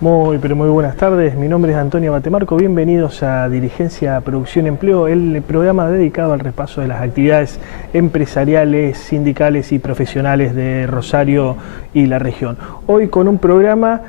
Muy, pero muy buenas tardes. Mi nombre es Antonio Batemarco. Bienvenidos a Dirigencia, Producción, Empleo, el programa dedicado al repaso de las actividades empresariales, sindicales y profesionales de Rosario y la región. Hoy con un programa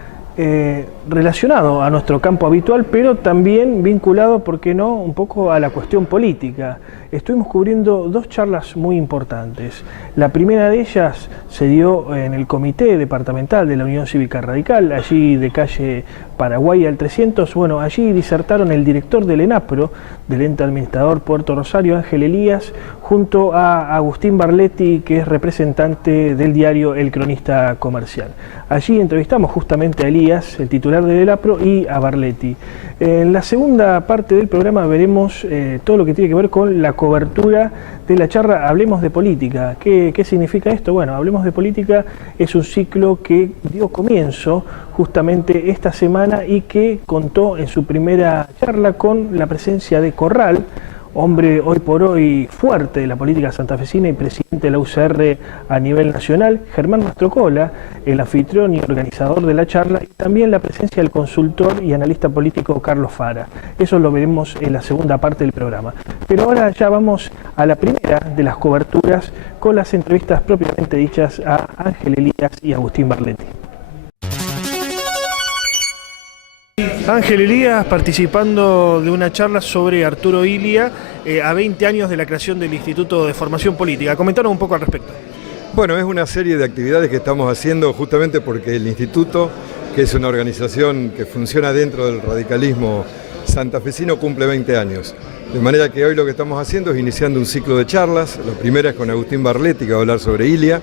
relacionado a nuestro campo habitual, pero también vinculado, ¿por qué no?, un poco a la cuestión política. Estuvimos cubriendo dos charlas muy importantes. La primera de ellas se dio en el Comité Departamental de la Unión Cívica Radical, allí de calle Paraguay al 300. Bueno, allí disertaron el director del ENAPRO, del ente administrador Puerto Rosario, Ángel Elías, junto a Agustín Barletti, que es representante del diario El Cronista Comercial. Allí entrevistamos justamente a Elías, el titular del ENAPRO, y a Barletti. En la segunda parte del programa veremos todo lo que tiene que ver con la cobertura de la charla Hablemos de Política. ¿Qué significa esto? Bueno, Hablemos de Política es un ciclo que dio comienzo justamente esta semana y que contó en su primera charla con la presencia de Corral, hombre hoy por hoy fuerte de la política santafesina y presidente de la UCR a nivel nacional, Germán Mastrocola, el anfitrión y organizador de la charla, y también la presencia del consultor y analista político Carlos Fara. Eso lo veremos en la segunda parte del programa. Pero ahora ya vamos a la primera de las coberturas con las entrevistas propiamente dichas a Ángel Elías y Agustín Barletti. Ángel Elías participando de una charla sobre Arturo Illia a 20 años de la creación del Instituto de Formación Política. Comentanos un poco al respecto. Bueno, es una serie de actividades que estamos haciendo justamente porque el Instituto, que es una organización que funciona dentro del radicalismo santafesino, cumple 20 años. De manera que hoy lo que estamos haciendo es iniciando un ciclo de charlas. La primera es con Agustín Barletti, que va a hablar sobre Illia.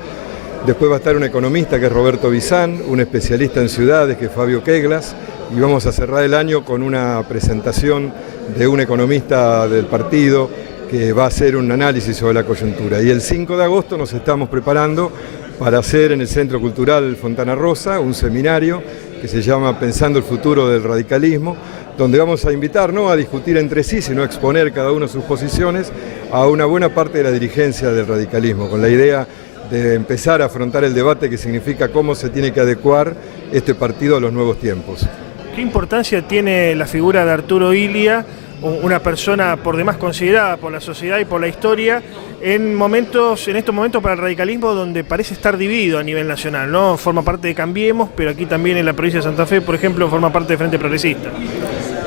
Después va a estar un economista, que es Roberto Bizán, un especialista en ciudades, que es Fabio Keglas, y vamos a cerrar el año con una presentación de un economista del partido que va a hacer un análisis sobre la coyuntura. Y el 5 de agosto nos estamos preparando para hacer en el Centro Cultural Fontana Rosa un seminario que se llama Pensando el futuro del radicalismo, donde vamos a invitar no a discutir entre sí, sino a exponer cada uno sus posiciones a una buena parte de la dirigencia del radicalismo, con la idea de empezar a afrontar el debate que significa cómo se tiene que adecuar este partido a los nuevos tiempos. ¿Qué importancia tiene la figura de Arturo Illia, una persona por demás considerada por la sociedad y por la historia, en estos momentos para el radicalismo donde parece estar dividido a nivel nacional, ¿no? Forma parte de Cambiemos, pero aquí también en la provincia de Santa Fe, por ejemplo, forma parte de Frente Progresista.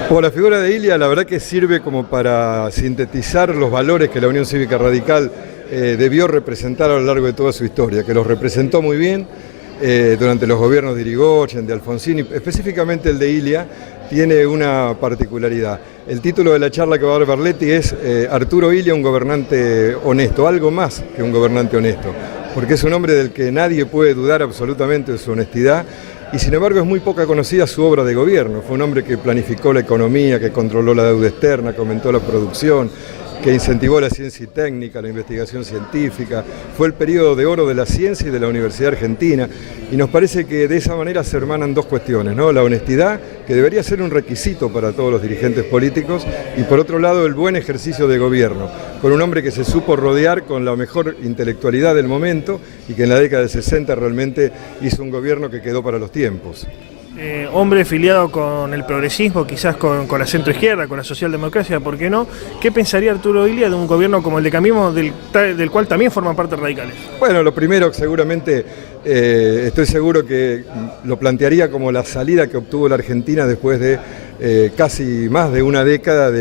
Bueno, la figura de Illia la verdad que sirve como para sintetizar los valores que la Unión Cívica Radical debió representar a lo largo de toda su historia, que los representó muy bien durante los gobiernos de Irigoyen, de Alfonsín, y específicamente el de Illia tiene una particularidad. El título de la charla que va a dar Barletti es Arturo Illia, un gobernante honesto, algo más que un gobernante honesto, porque es un hombre del que nadie puede dudar absolutamente de su honestidad, y sin embargo es muy poca conocida su obra de gobierno. Fue un hombre que planificó la economía, que controló la deuda externa, que aumentó la producción, que incentivó la ciencia y técnica, la investigación científica. Fue el periodo de oro de la ciencia y de la Universidad Argentina, y nos parece que de esa manera se hermanan dos cuestiones, ¿no? La honestidad, que debería ser un requisito para todos los dirigentes políticos, y por otro lado el buen ejercicio de gobierno, con un hombre que se supo rodear con la mejor intelectualidad del momento y que en la década del 60 realmente hizo un gobierno que quedó para los tiempos. Hombre afiliado con el progresismo, quizás con la centroizquierda, con la socialdemocracia, ¿por qué no? ¿Qué pensaría Arturo Illia de un gobierno como el de Cambiemos, del cual también forman parte radicales? Bueno, lo primero, seguramente, estoy seguro que lo plantearía como la salida que obtuvo la Argentina después de casi más de una década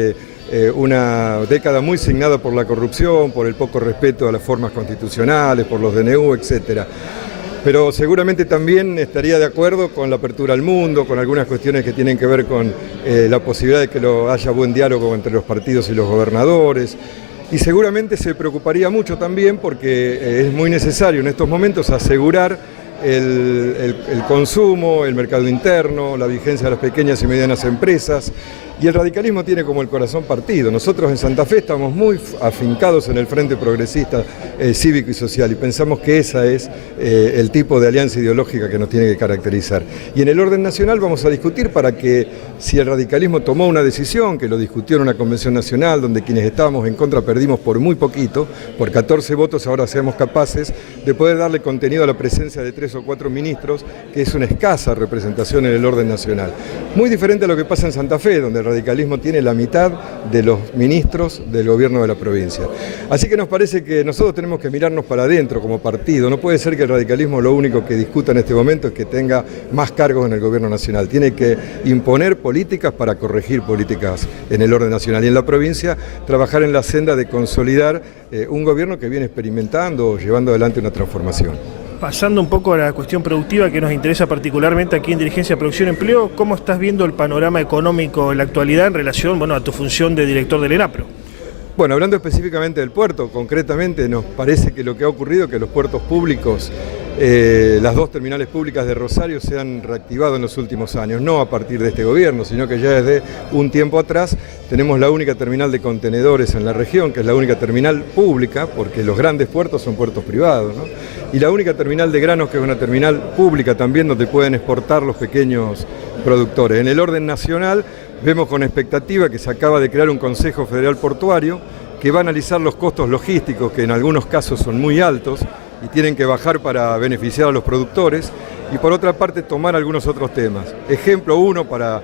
muy signada por la corrupción, por el poco respeto a las formas constitucionales, por los DNU, etcétera. Pero seguramente también estaría de acuerdo con la apertura al mundo, con algunas cuestiones que tienen que ver con la posibilidad de que haya buen diálogo entre los partidos y los gobernadores. Y seguramente se preocuparía mucho también porque es muy necesario en estos momentos asegurar el consumo, el mercado interno, la vigencia de las pequeñas y medianas empresas, Y el radicalismo tiene como el corazón partido. Nosotros en Santa Fe estamos muy afincados en el Frente Progresista Cívico y Social y pensamos que ese es el tipo de alianza ideológica que nos tiene que caracterizar. Y en el orden nacional vamos a discutir para que, si el radicalismo tomó una decisión, que lo discutió en una convención nacional, donde quienes estábamos en contra perdimos por muy poquito, por 14 votos, ahora seamos capaces de poder darle contenido a la presencia de 3 o 4 ministros, que es una escasa representación en el orden nacional. Muy diferente a lo que pasa en Santa Fe, donde el radicalismo tiene la mitad de los ministros del gobierno de la provincia. Así que nos parece que nosotros tenemos que mirarnos para adentro como partido. No puede ser que el radicalismo lo único que discuta en este momento es que tenga más cargos en el gobierno nacional. Tiene que imponer políticas para corregir políticas en el orden nacional. Y en la provincia trabajar en la senda de consolidar un gobierno que viene experimentando o llevando adelante una transformación. Pasando un poco a la cuestión productiva que nos interesa particularmente aquí en Dirigencia Producción Empleo, ¿cómo estás viendo el panorama económico en la actualidad en relación, a tu función de director del ENAPRO? Bueno, hablando específicamente del puerto, concretamente nos parece que lo que ha ocurrido es que los puertos públicos, las 2 terminales públicas de Rosario se han reactivado en los últimos años, no a partir de este gobierno, sino que ya desde un tiempo atrás tenemos la única terminal de contenedores en la región, que es la única terminal pública, porque los grandes puertos son puertos privados, ¿no? Y la única terminal de granos, que es una terminal pública también, donde pueden exportar los pequeños productores. En el orden nacional vemos con expectativa que se acaba de crear un Consejo Federal Portuario que va a analizar los costos logísticos, que en algunos casos son muy altos y tienen que bajar para beneficiar a los productores, y por otra parte tomar algunos otros temas. Ejemplo 1 para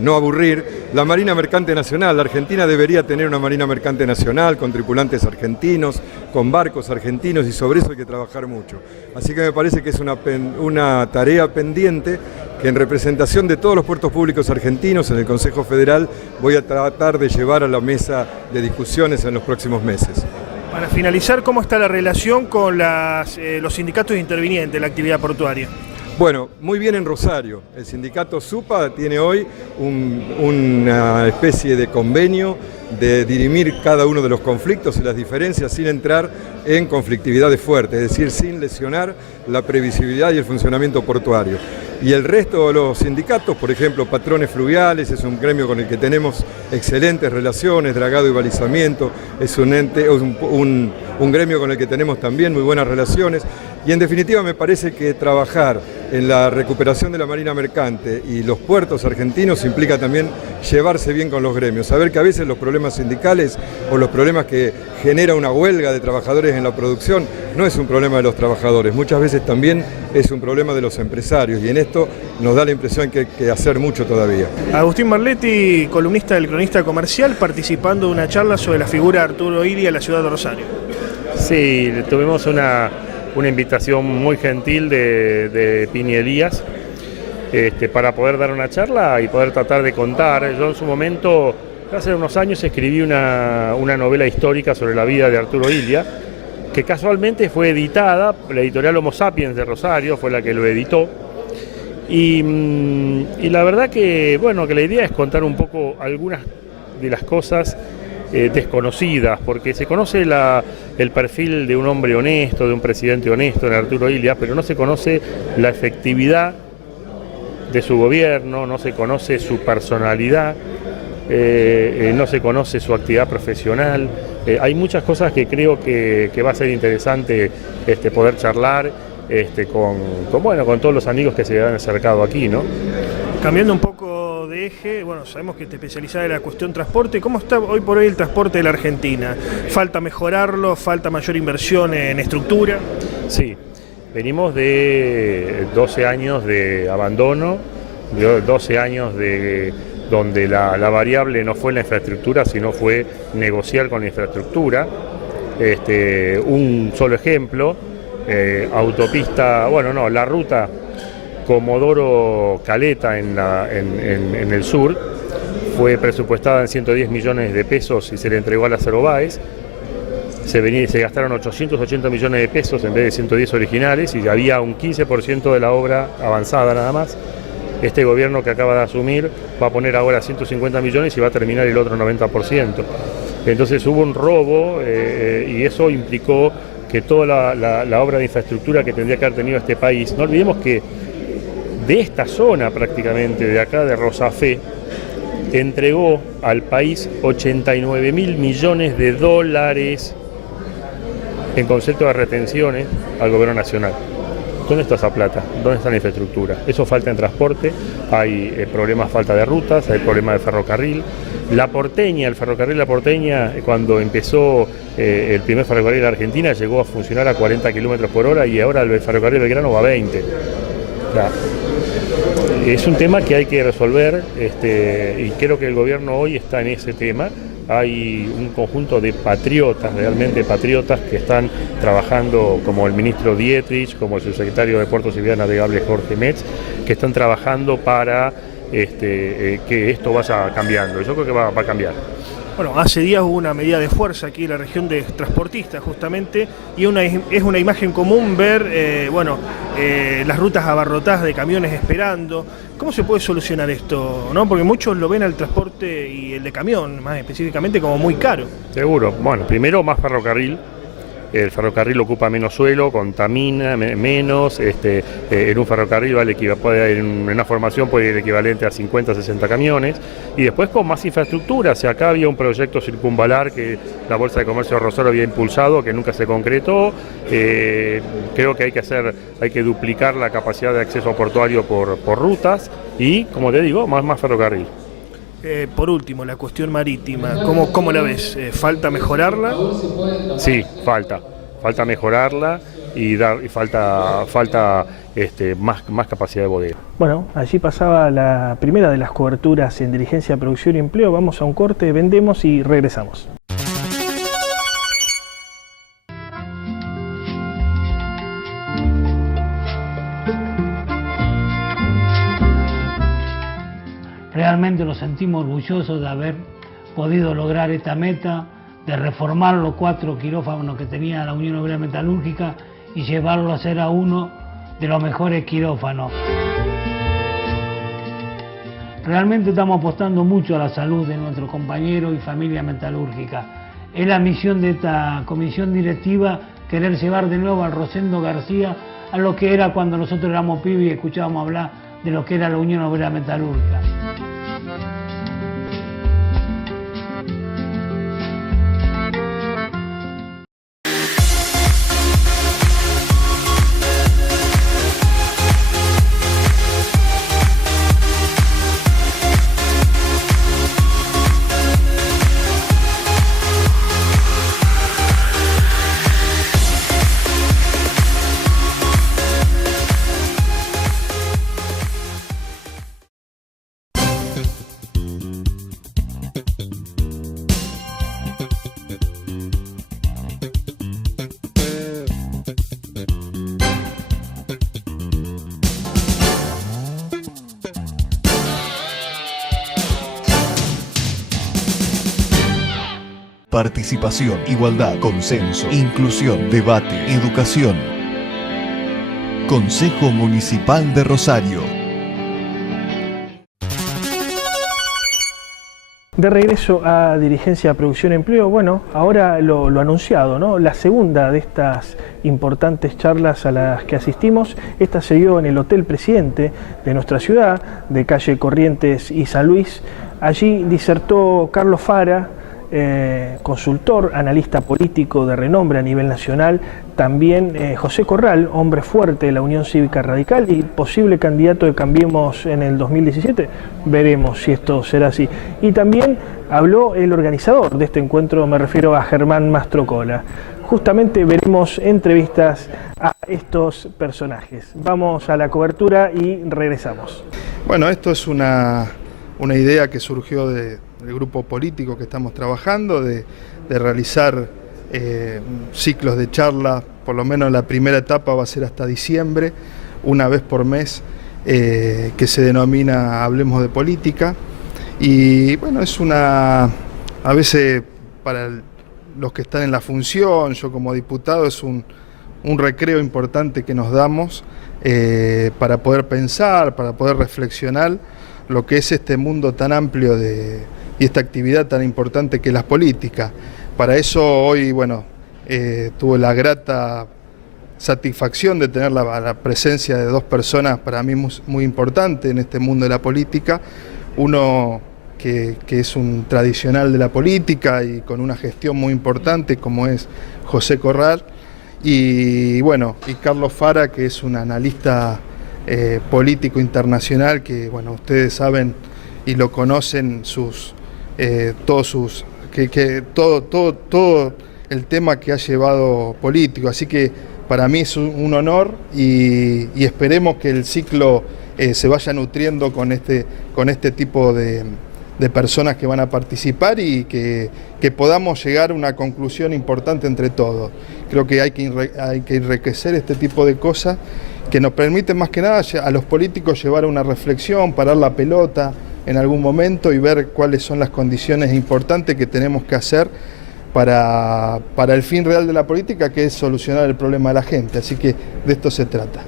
no aburrir, la Marina Mercante Nacional. La Argentina debería tener una Marina Mercante Nacional con tripulantes argentinos, con barcos argentinos, y sobre eso hay que trabajar mucho. Así que me parece que es una tarea pendiente que, en representación de todos los puertos públicos argentinos en el Consejo Federal, voy a tratar de llevar a la mesa de discusiones en los próximos meses. Para finalizar, ¿cómo está la relación con los sindicatos intervinientes de la actividad portuaria? Bueno, muy bien en Rosario. El sindicato SUPA tiene hoy una especie de convenio de dirimir cada uno de los conflictos y las diferencias sin entrar en conflictividades fuertes, es decir, sin lesionar la previsibilidad y el funcionamiento portuario. Y el resto de los sindicatos, por ejemplo, Patrones Fluviales, es un gremio con el que tenemos excelentes relaciones, dragado y balizamiento, es un gremio con el que tenemos también muy buenas relaciones. Y en definitiva me parece que trabajar en la recuperación de la Marina Mercante y los puertos argentinos implica también llevarse bien con los gremios, saber que a veces los problemas sindicales o los problemas que genera una huelga de trabajadores en la producción no es un problema de los trabajadores, muchas veces también es un problema de los empresarios, y en esto nos da la impresión que hay que hacer mucho todavía. Agustín Marletti, columnista del Cronista Comercial, participando de una charla sobre la figura de Arturo Illia en la ciudad de Rosario. Sí, tuvimos una invitación muy gentil de Pini Elías para poder dar una charla y poder tratar de contar. Yo en su momento, hace unos años, escribí una novela histórica sobre la vida de Arturo Illia, que casualmente fue editada, la editorial Homo Sapiens de Rosario fue la que lo editó. Y la verdad que, bueno, que la idea es contar un poco algunas de las cosas desconocidas, porque se conoce el perfil de un hombre honesto, de un presidente honesto en Arturo Illia, pero no se conoce la efectividad de su gobierno, no se conoce su personalidad, no se conoce su actividad profesional. Hay muchas cosas que creo que va a ser interesante poder charlar con todos los amigos que se han acercado aquí, ¿no? Cambiando un poco de eje, bueno, sabemos que te especializás en la cuestión transporte. ¿Cómo está hoy por hoy el transporte de la Argentina? ¿Falta mejorarlo? ¿Falta mayor inversión en estructura? Sí, venimos de 12 años de abandono, de 12 años donde la variable no fue la infraestructura, sino fue negociar con la infraestructura. Un solo ejemplo, la ruta Comodoro Caleta en el sur fue presupuestada en 110 millones de pesos y se le entregó a la Acerobáez. Se gastaron 880 millones de pesos en vez de 110 originales, y había un 15% de la obra avanzada nada más. Este gobierno que acaba de asumir va a poner ahora 150 millones y va a terminar el otro 90%. Entonces hubo un robo y eso implicó que toda la obra de infraestructura que tendría que haber tenido este país, no olvidemos que de esta zona prácticamente, de acá de Rosa Fe, entregó al país 89.000 millones de dólares en concepto de retenciones al gobierno nacional. ¿Dónde está esa plata? ¿Dónde está la infraestructura? Eso falta en transporte, hay problemas, falta de rutas, hay problemas de ferrocarril. La Porteña, el ferrocarril La Porteña, cuando empezó el primer ferrocarril de Argentina, llegó a funcionar a 40 kilómetros por hora y ahora el ferrocarril Belgrano va a 20. O sea, es un tema que hay que resolver y creo que el gobierno hoy está en ese tema. Hay un conjunto de patriotas, realmente patriotas, que están trabajando, como el ministro Dietrich, como el subsecretario de Puertos y Vías Navegables Jorge Metz, que están trabajando para que esto vaya cambiando. Yo creo que va a cambiar. Bueno, hace días hubo una medida de fuerza aquí en la región de transportistas justamente, y es una imagen común ver las rutas abarrotadas de camiones esperando. ¿Cómo se puede solucionar esto, no? Porque muchos lo ven al transporte y el de camión, más específicamente, como muy caro. Seguro. Bueno, primero más ferrocarril. El ferrocarril ocupa menos suelo, contamina menos, en un ferrocarril en una formación puede ir equivalente a 50, 60 camiones, y después con más infraestructura. O sea, acá había un proyecto circunvalar que la Bolsa de Comercio de Rosario había impulsado, que nunca se concretó. Creo que hay que duplicar la capacidad de acceso portuario por rutas y, como te digo, más ferrocarril. Por último, la cuestión marítima, ¿cómo la ves? ¿Falta mejorarla? Sí, falta mejorarla y falta más capacidad de bodega. Bueno, allí pasaba la primera de las coberturas en Dirigencia, Producción y Empleo. Vamos a un corte, vendemos y regresamos. Realmente nos sentimos orgullosos de haber podido lograr esta meta, de reformar los 4 quirófanos que tenía la Unión Obrera Metalúrgica y llevarlo a ser a uno de los mejores quirófanos. Realmente estamos apostando mucho a la salud de nuestros compañeros y familia metalúrgica. Es la misión de esta comisión directiva querer llevar de nuevo al Rosendo García a lo que era cuando nosotros éramos pibes y escuchábamos hablar de lo que era la Unión Obrera Metalúrgica. Participación, igualdad, consenso, inclusión, debate, educación. Consejo Municipal de Rosario. De regreso a Dirigencia, Producción y Empleo, bueno, ahora lo anunciado, ¿no? La segunda de estas importantes charlas a las que asistimos, esta se dio en el Hotel Presidente de nuestra ciudad, de calle Corrientes y San Luis. Allí disertó Carlos Fara, consultor, analista político de renombre a nivel nacional, también José Corral, hombre fuerte de la Unión Cívica Radical y posible candidato de Cambiemos en el 2017, veremos si esto será así. Y también habló el organizador de este encuentro, me refiero a Germán Mastrocola. Justamente veremos entrevistas a estos personajes. Vamos a la cobertura y regresamos. Bueno, esto es una idea que surgió del grupo político que estamos trabajando, de realizar ciclos de charla, por lo menos la primera etapa va a ser hasta diciembre, una vez por mes, que se denomina Hablemos de Política. Y bueno, es a veces para los que están en la función, yo como diputado, es un recreo importante que nos damos para poder pensar, para poder reflexionar lo que es este mundo tan amplio y esta actividad tan importante que es la política. Para eso hoy, bueno, tuve la grata satisfacción de tener la presencia de dos personas para mí muy importantes en este mundo de la política. Uno que es un tradicional de la política y con una gestión muy importante como es José Corral, y bueno, y Carlos Fara, que es un analista político internacional que, bueno, ustedes saben y lo conocen todo el tema que ha llevado político, así que para mí es un honor y esperemos que el ciclo se vaya nutriendo con este tipo de personas que van a participar y que podamos llegar a una conclusión importante entre todos. Creo que hay que enriquecer este tipo de cosas que nos permiten más que nada a los políticos llevar una reflexión, parar la pelota en algún momento y ver cuáles son las condiciones importantes que tenemos que hacer para el fin real de la política, que es solucionar el problema de la gente. Así que de esto se trata.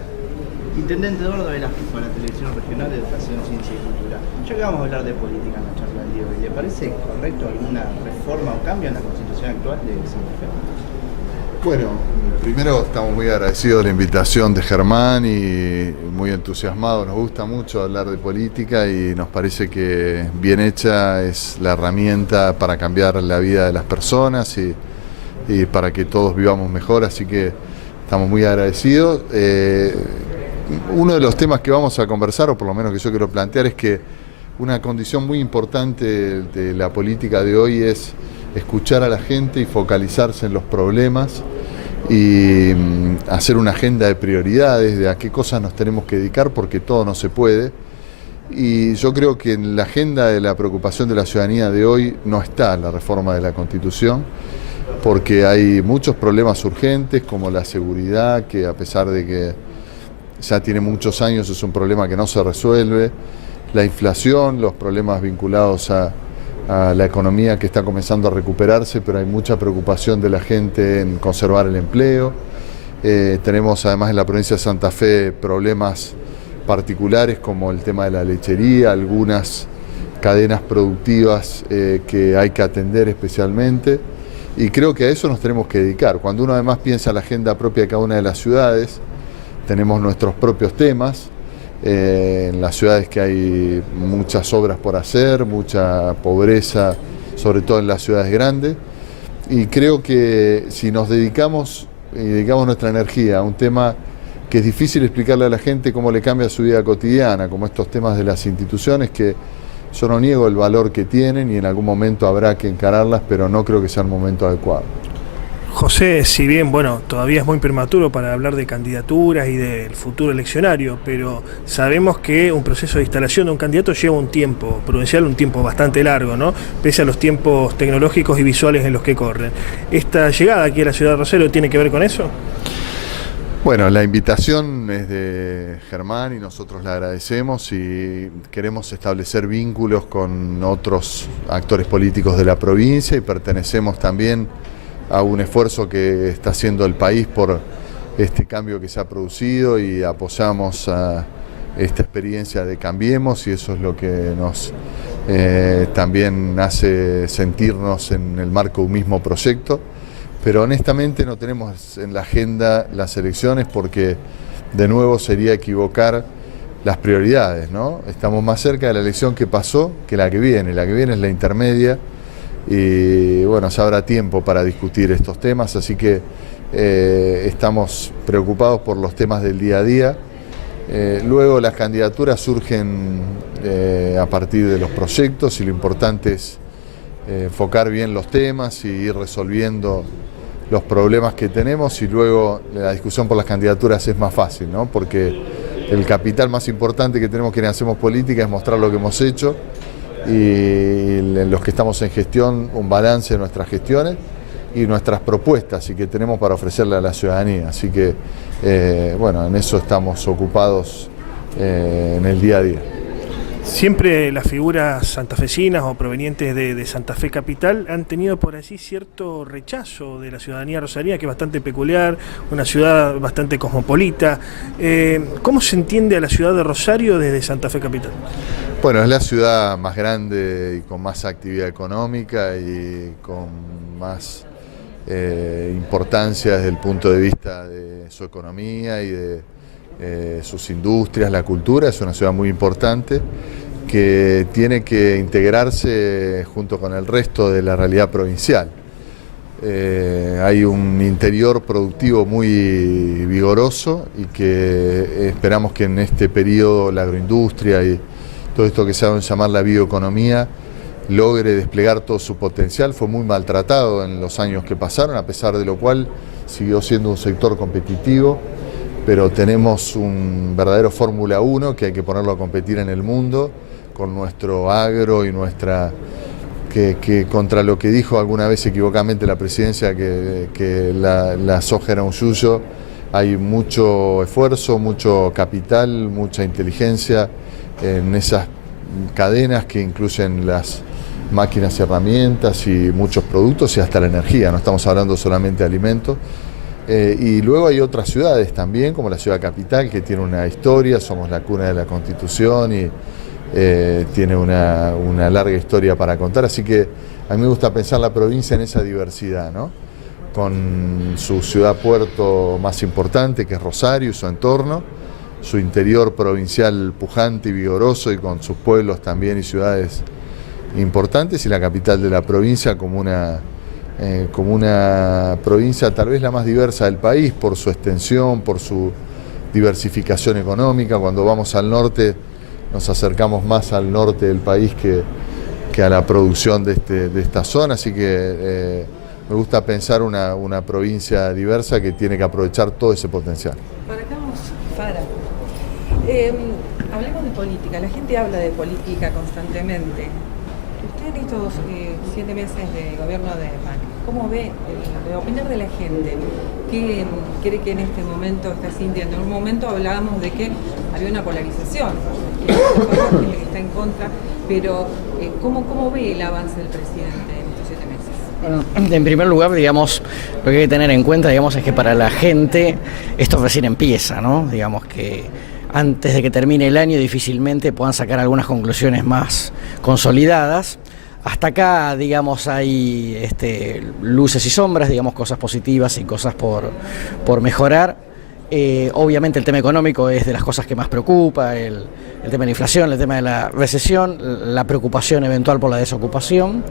Intendente Eduardo Velasco, la Televisión Regional de Educación, Ciencia y Cultura. Ya que vamos a hablar de política en la charla del día de hoy, ¿le parece correcto alguna reforma o cambio en la Constitución actual de Santa Fe? Bueno, primero estamos muy agradecidos de la invitación de Germán y muy entusiasmados. Nos gusta mucho hablar de política y nos parece que bien hecha es la herramienta para cambiar la vida de las personas y para que todos vivamos mejor, así que estamos muy agradecidos. Uno de los temas que vamos a conversar, o por lo menos que yo quiero plantear, es que una condición muy importante de la política de hoy es escuchar a la gente y focalizarse en los problemas y hacer una agenda de prioridades, de a qué cosas nos tenemos que dedicar, porque todo no se puede. Y yo creo que en la agenda de la preocupación de la ciudadanía de hoy no está la reforma de la Constitución, porque hay muchos problemas urgentes como la seguridad, que a pesar de que ya tiene muchos años es un problema que no se resuelve, la inflación, los problemas vinculados a la economía que está comenzando a recuperarse, pero hay mucha preocupación de la gente en conservar el empleo. Tenemos además en la provincia de Santa Fe problemas particulares como el tema de la lechería, algunas cadenas productivas que hay que atender especialmente, y creo que a eso nos tenemos que dedicar. Cuando uno además piensa en la agenda propia de cada una de las ciudades, tenemos nuestros propios temas. En las ciudades que hay muchas obras por hacer, mucha pobreza, sobre todo en las ciudades grandes, y creo que si nos dedicamos nuestra energía a un tema que es difícil explicarle a la gente cómo le cambia su vida cotidiana, como estos temas de las instituciones, que yo no niego el valor que tienen y en algún momento habrá que encararlas, pero no creo que sea el momento adecuado. José, si bien, bueno, todavía es muy prematuro para hablar de candidaturas y del futuro eleccionario, pero sabemos que un proceso de instalación de un candidato lleva un tiempo prudencial, un tiempo bastante largo, ¿no? Pese a los tiempos tecnológicos y visuales en los que corren. ¿Esta llegada aquí a la ciudad de Rosario tiene que ver con eso? Bueno, la invitación es de Germán y nosotros le agradecemos y queremos establecer vínculos con otros actores políticos de la provincia y pertenecemos también a un esfuerzo que está haciendo el país por este cambio que se ha producido y apoyamos a esta experiencia de Cambiemos y eso es lo que nos también hace sentirnos en el marco de un mismo proyecto, pero honestamente no tenemos en la agenda las elecciones porque de nuevo sería equivocar las prioridades, ¿no? Estamos más cerca de la elección que pasó que la que viene es la intermedia. Y bueno, ya habrá tiempo para discutir estos temas, así que estamos preocupados por los temas del día a día. Luego las candidaturas surgen a partir de los proyectos y lo importante es enfocar bien los temas y ir resolviendo los problemas que tenemos y luego la discusión por las candidaturas es más fácil, ¿no? Porque el capital más importante que tenemos quienes hacemos política es mostrar lo que hemos hecho y en los que estamos en gestión un balance de nuestras gestiones y nuestras propuestas y que tenemos para ofrecerle a la ciudadanía. Así que, bueno, en eso estamos ocupados en el día a día. Siempre las figuras santafesinas o provenientes de Santa Fe Capital han tenido por allí cierto rechazo de la ciudadanía rosarina, que es bastante peculiar, una ciudad bastante cosmopolita. ¿Cómo se entiende a la ciudad de Rosario desde Santa Fe Capital? Bueno, es la ciudad más grande y con más actividad económica y con más importancia desde el punto de vista de su economía y de sus industrias, la cultura. Es una ciudad muy importante que tiene que integrarse junto con el resto de la realidad provincial. Hay un interior productivo muy vigoroso y que esperamos que en este periodo la agroindustria y todo esto que se va a llamar la bioeconomía logre desplegar todo su potencial. Fue muy maltratado en los años que pasaron, a pesar de lo cual siguió siendo un sector competitivo, pero tenemos un verdadero Fórmula 1 que hay que ponerlo a competir en el mundo con nuestro agro y nuestra... Que contra lo que dijo alguna vez equivocadamente la presidencia, que la soja era un yuyo, hay mucho esfuerzo, mucho capital, mucha inteligencia en esas cadenas que incluyen las máquinas y herramientas y muchos productos y hasta la energía, no estamos hablando solamente de alimentos. Y luego hay otras ciudades también, como la ciudad capital, que tiene una historia, somos la cuna de la Constitución y tiene una larga historia para contar, así que a mí me gusta pensar la provincia en esa diversidad, ¿no? Con su ciudad-puerto más importante, que es Rosario y su entorno, su interior provincial pujante y vigoroso y con sus pueblos también y ciudades importantes, y la capital de la provincia como una provincia tal vez la más diversa del país por su extensión, por su diversificación económica. Cuando vamos al norte nos acercamos más al norte del país que a la producción de esta zona, así que me gusta pensar una provincia diversa que tiene que aprovechar todo ese potencial. Para acá, Fara, hablemos de política, la gente habla de política constantemente. Usted en estos 7 meses de gobierno de Macri, ¿cómo ve el opinar de la gente? ¿Qué cree que en este momento está sintiendo? En un momento hablábamos de que había una polarización, que está en contra, pero ¿cómo ve el avance del presidente en estos 7 meses? Bueno, en primer lugar, digamos, lo que hay que tener en cuenta, digamos, es que para la gente esto recién empieza, ¿no? Digamos que antes de que termine el año difícilmente puedan sacar algunas conclusiones más consolidadas. Hasta acá, digamos, hay luces y sombras, digamos, cosas positivas y cosas por mejorar. Obviamente el tema económico es de las cosas que más preocupa, el tema de la inflación, el tema de la recesión, la preocupación eventual por la desocupación.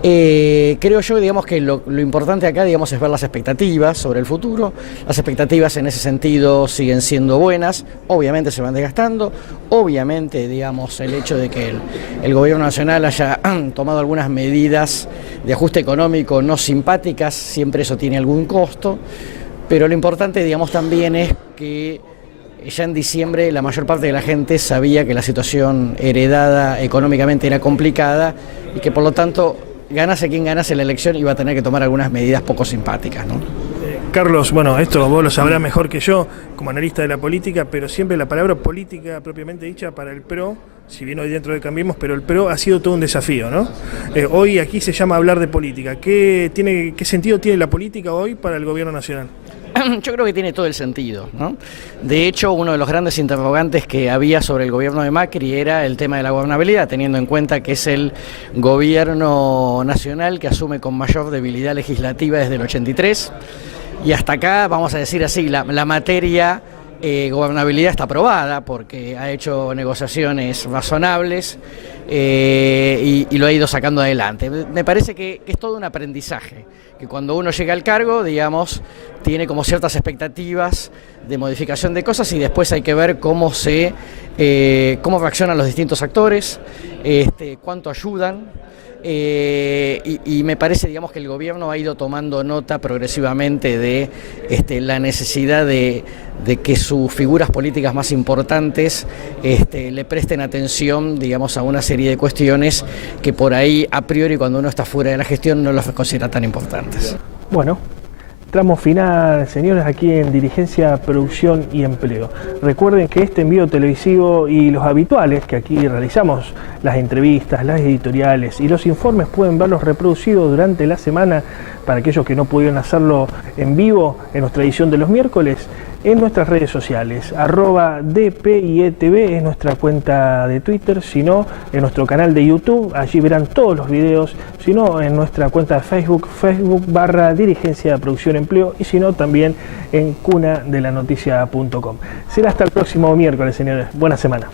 Creo yo, digamos, que lo importante acá, digamos, es ver las expectativas sobre el futuro. Las expectativas en ese sentido siguen siendo buenas, obviamente se van desgastando, obviamente, digamos, el hecho de que el gobierno nacional haya tomado algunas medidas de ajuste económico no simpáticas, siempre eso tiene algún costo. Pero lo importante, digamos, también es que ya en diciembre la mayor parte de la gente sabía que la situación heredada económicamente era complicada y que por lo tanto, ganase quien ganase la elección, iba a tener que tomar algunas medidas poco simpáticas, ¿no? Carlos, bueno, esto vos lo sabrás mejor que yo como analista de la política, pero siempre la palabra política propiamente dicha para el PRO, si bien hoy dentro de Cambiemos, pero el PRO ha sido todo un desafío, ¿no? Hoy aquí se llama hablar de política. ¿Qué sentido tiene la política hoy para el gobierno nacional? Yo creo que tiene todo el sentido, ¿no? De hecho, uno de los grandes interrogantes que había sobre el gobierno de Macri era el tema de la gobernabilidad, teniendo en cuenta que es el gobierno nacional que asume con mayor debilidad legislativa desde el 83, y hasta acá, vamos a decir así, la materia gobernabilidad está aprobada porque ha hecho negociaciones razonables y lo ha ido sacando adelante. Me parece que es todo un aprendizaje, que cuando uno llega al cargo, digamos, tiene como ciertas expectativas de modificación de cosas y después hay que ver cómo reaccionan los distintos actores, cuánto ayudan. Y me parece, digamos, que el gobierno ha ido tomando nota progresivamente de la necesidad de que sus figuras políticas más importantes le presten atención, digamos, a una serie de cuestiones que por ahí, a priori, cuando uno está fuera de la gestión, no las considera tan importantes. Bueno, tramo final, señores, aquí en Dirigencia, Producción y Empleo. Recuerden que este envío televisivo y los habituales, que aquí realizamos las entrevistas, las editoriales y los informes, pueden verlos reproducidos durante la semana para aquellos que no pudieron hacerlo en vivo en nuestra edición de los miércoles, en nuestras redes sociales, @DPIETV es nuestra cuenta de Twitter, sino en nuestro canal de YouTube, allí verán todos los videos, sino en nuestra cuenta de Facebook, Facebook/Dirigencia Producción Empleo, y si no también en cunadelanoticia.com. Será hasta el próximo miércoles, señores. Buena semana.